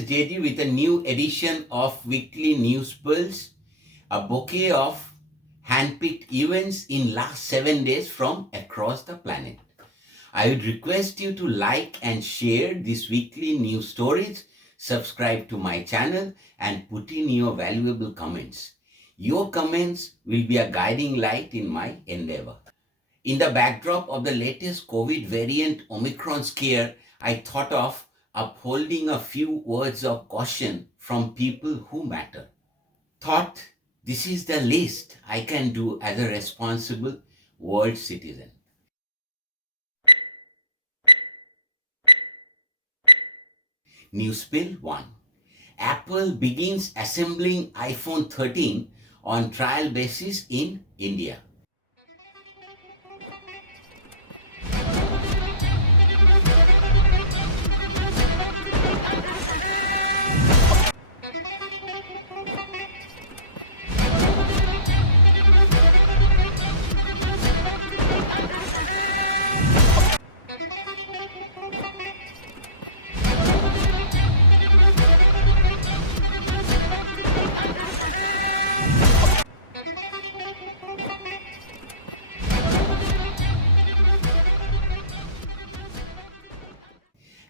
is JD with a new edition of Weekly News Pulse, a bouquet of handpicked events in last 7 days from across the planet. I would request you to like and share these weekly news stories, subscribe to my channel, and put in your valuable comments. Your comments will be a guiding light in my endeavor. In the backdrop of the latest COVID variant Omicron scare, I thought of upholding a few words of caution from people who matter. Thought this is the least I can do as a responsible world citizen. News Spill 1. Apple begins assembling iPhone 13 on trial basis in India.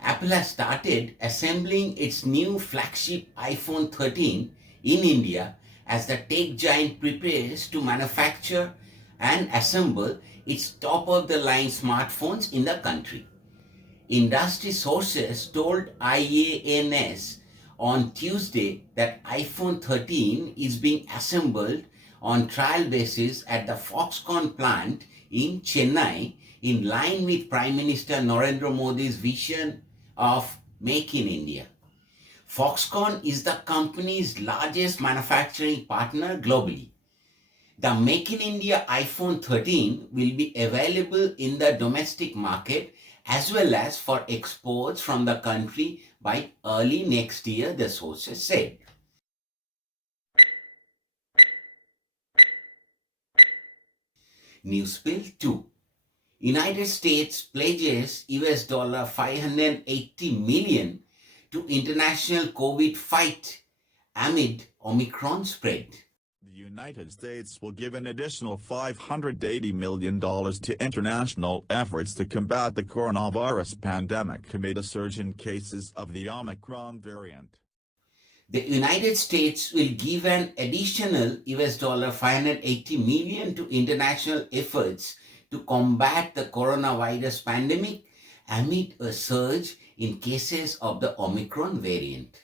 Apple has started assembling its new flagship iPhone 13 in India as the tech giant prepares to manufacture and assemble its top-of-the-line smartphones in the country. Industry sources told IANS on Tuesday that iPhone 13 is being assembled on trial basis at the Foxconn plant in Chennai in line with Prime Minister Narendra Modi's vision of Make in India. Foxconn is the company's largest manufacturing partner globally. The Make in India iPhone 13 will be available in the domestic market as well as for exports from the country by early next year, the sources said. News Spill 2. United States pledges US $580 million to international COVID fight amid Omicron spread. The United States will give an additional $580 million to international efforts to combat the coronavirus pandemic amid a surge in cases of the Omicron variant. The United States will give an additional US $580 million to international efforts to combat the coronavirus pandemic amid a surge in cases of the Omicron variant.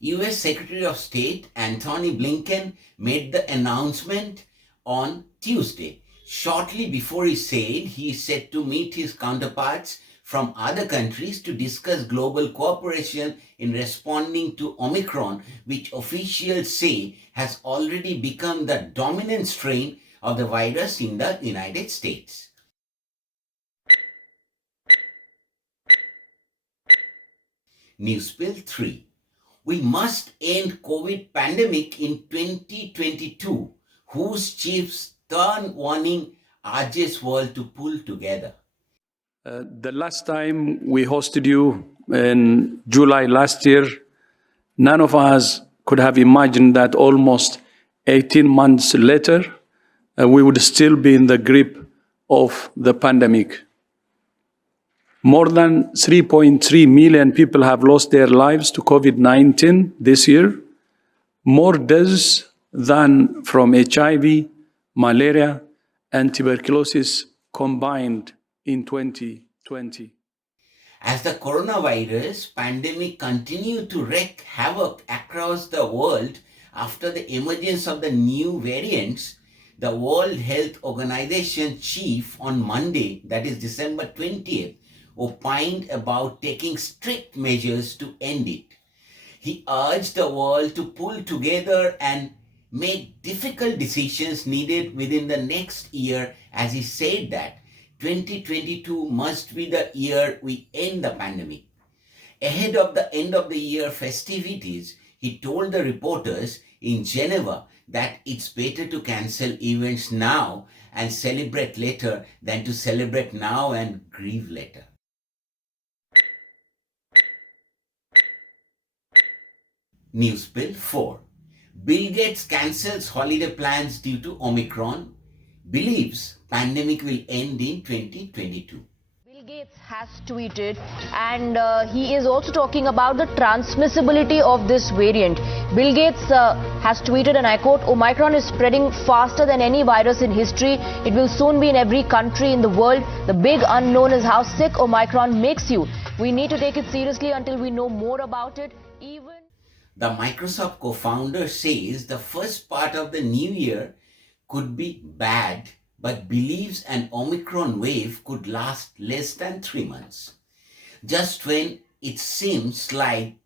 US Secretary of State Antony Blinken made the announcement on Tuesday. Shortly before he said he is set to meet his counterparts from other countries to discuss global cooperation in responding to Omicron, which officials say has already become the dominant strain of the virus in the United States. News Spill 3. We must end COVID pandemic in 2022. WHO's chief's stern warning urges world to pull together. The last time we hosted you in July last year, none of us could have imagined that almost 18 months later, we would still be in the grip of the pandemic. More than 3.3 million people have lost their lives to COVID-19 this year, more deaths than from HIV, malaria, and tuberculosis combined in 2020. As the coronavirus pandemic continued to wreak havoc across the world after the emergence of the new variants, the World Health Organization chief on Monday, that is December 20th, opined about taking strict measures to end it. He urged the world to pull together and make difficult decisions needed within the next year, as he said that 2022 must be the year we end the pandemic. Ahead of the end of the year festivities, he told the reporters in Geneva that it's better to cancel events now and celebrate later than to celebrate now and grieve later. News Bill 4. Bill Gates cancels holiday plans due to Omicron, believes pandemic will end in 2022. Bill Gates has tweeted, and he is also talking about the transmissibility of this variant. Bill Gates has tweeted, and I quote, "Omicron is spreading faster than any virus in history. It will soon be in every country in the world. The big unknown is how sick Omicron makes you. We need to take it seriously until we know more about it." The Microsoft co-founder says the first part of the new year could be bad, but believes an Omicron wave could last less than 3 months. Just when it seems like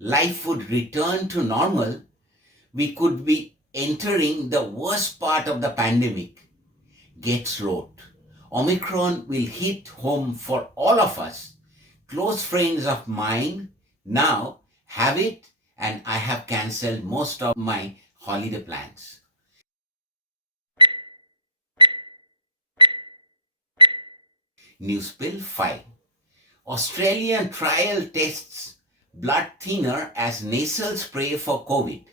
life would return to normal, we could be entering the worst part of the pandemic. Gates wrote, Omicron will hit home for all of us. Close friends of mine now have it, and I have cancelled most of my holiday plans. News Bill 5. Australian trial tests blood thinner as nasal spray for COVID.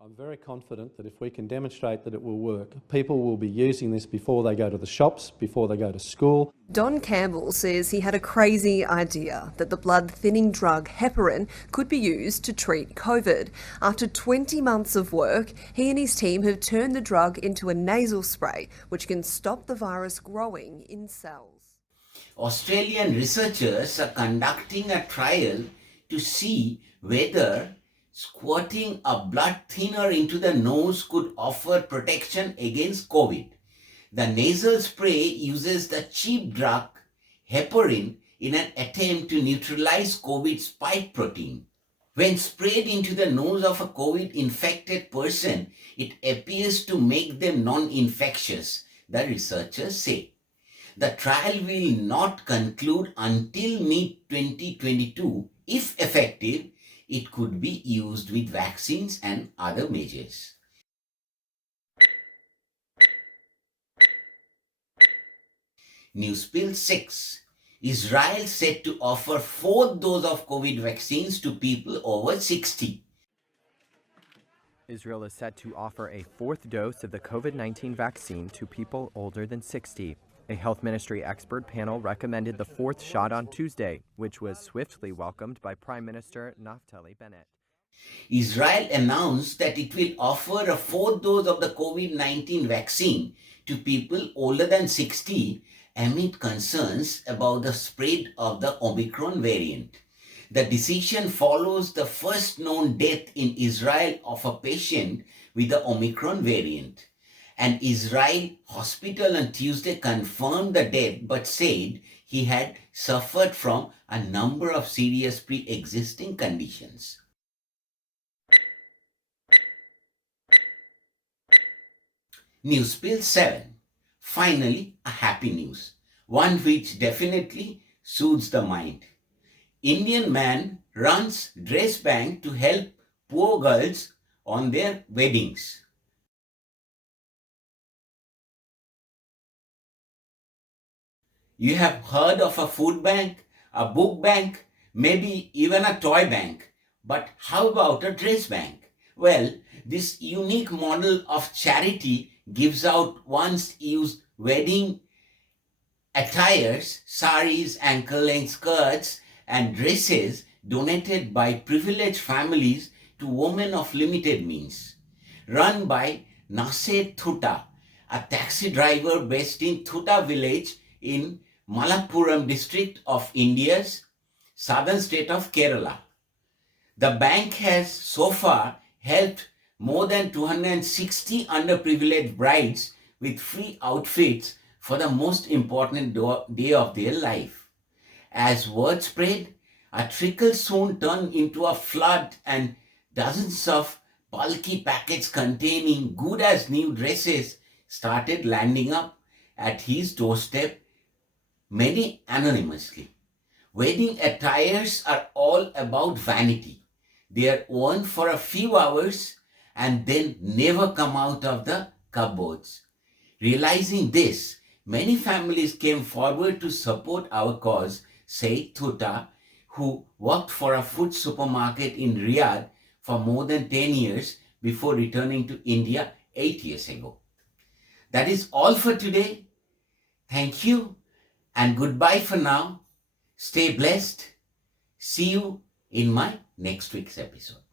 I'm very confident that if we can demonstrate that it will work, people will be using this before they go to the shops, before they go to school. Don Campbell says he had a crazy idea that the blood-thinning drug heparin could be used to treat COVID. After 20 months of work, he and his team have turned the drug into a nasal spray, which can stop the virus growing in cells. Australian researchers are conducting a trial to see whether squirting a blood thinner into the nose could offer protection against COVID. The nasal spray uses the cheap drug heparin in an attempt to neutralize COVID spike protein. When sprayed into the nose of a COVID-infected person, it appears to make them non-infectious, the researchers say. The trial will not conclude until mid-2022. If effective, it could be used with vaccines and other measures. News Bill 6. Israel set to offer 4th dose of COVID vaccines to people over 60. Israel is set to offer a 4th dose of the COVID-19 vaccine to people older than 60. A health ministry expert panel recommended the 4th shot on Tuesday, which was swiftly welcomed by Prime Minister Naftali Bennett. Israel announced that it will offer a 4th dose of the COVID-19 vaccine to people older than 60 amid concerns about the spread of the Omicron variant. The decision follows the first known death in Israel of a patient with the Omicron variant. An Israel hospital on Tuesday confirmed the death but said he had suffered from a number of serious pre-existing conditions. News Bill 7. Finally, a happy news, one which definitely soothes the mind. Indian man runs dress bank to help poor girls on their weddings. You have heard of a food bank, a book bank, maybe even a toy bank. But how about a dress bank? Well, this unique model of charity gives out once used wedding attires, saris, ankle-length skirts, and dresses donated by privileged families to women of limited means. Run by Nasal, a taxi driver based in Thutta village in Malappuram district of India's southern state of Kerala. The bank has so far helped more than 260 underprivileged brides with free outfits for the most important day of their life. As word spread, a trickle soon turned into a flood, and dozens of bulky packets containing good as new dresses started landing up at his doorstep, many anonymously. Wedding attires are all about vanity. They are worn for a few hours and then never come out of the cupboards. Realizing this, many families came forward to support our cause, said Thutta, who worked for a food supermarket in Riyadh for more than 10 years before returning to India 8 years ago. That is all for today. Thank you and goodbye for now. Stay blessed. See you in my next week's episode.